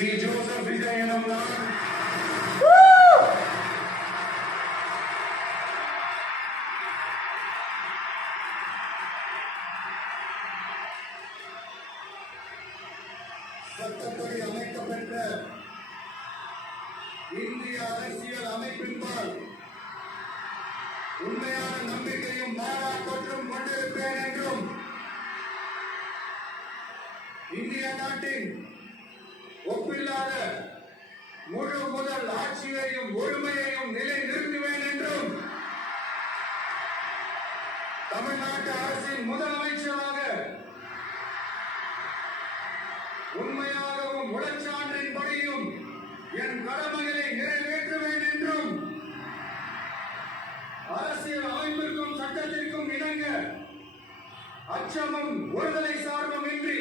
C Joseph Vijay எனும் நான் சட்டப்படி அமைக்கப்பெற்ற இந்திய அரசியல் அமைப்பின்பால் உண்மையான நம்பிக்கையும் மாறா பற்றும் கொண்டிருப்பேன் என்றும் இந்திய நாட்டின் ஒப்பில்லாத முழு முதல் ஆட்சியையும் ஒருமையையும் நிலைநிறுத்துவேன் என்றும் தமிழ்நாட்டு அரசின் முதலமைச்சராக உண்மையாகவும் உளச்சான்றின்படியும் என் கடமைகளை நிறைவேற்றுவேன் என்றும் அரசியல் அமைப்பிற்கும் சட்டத்திற்கும் இணங்க அச்சமும் ஒருதலை சார்பும் இன்றி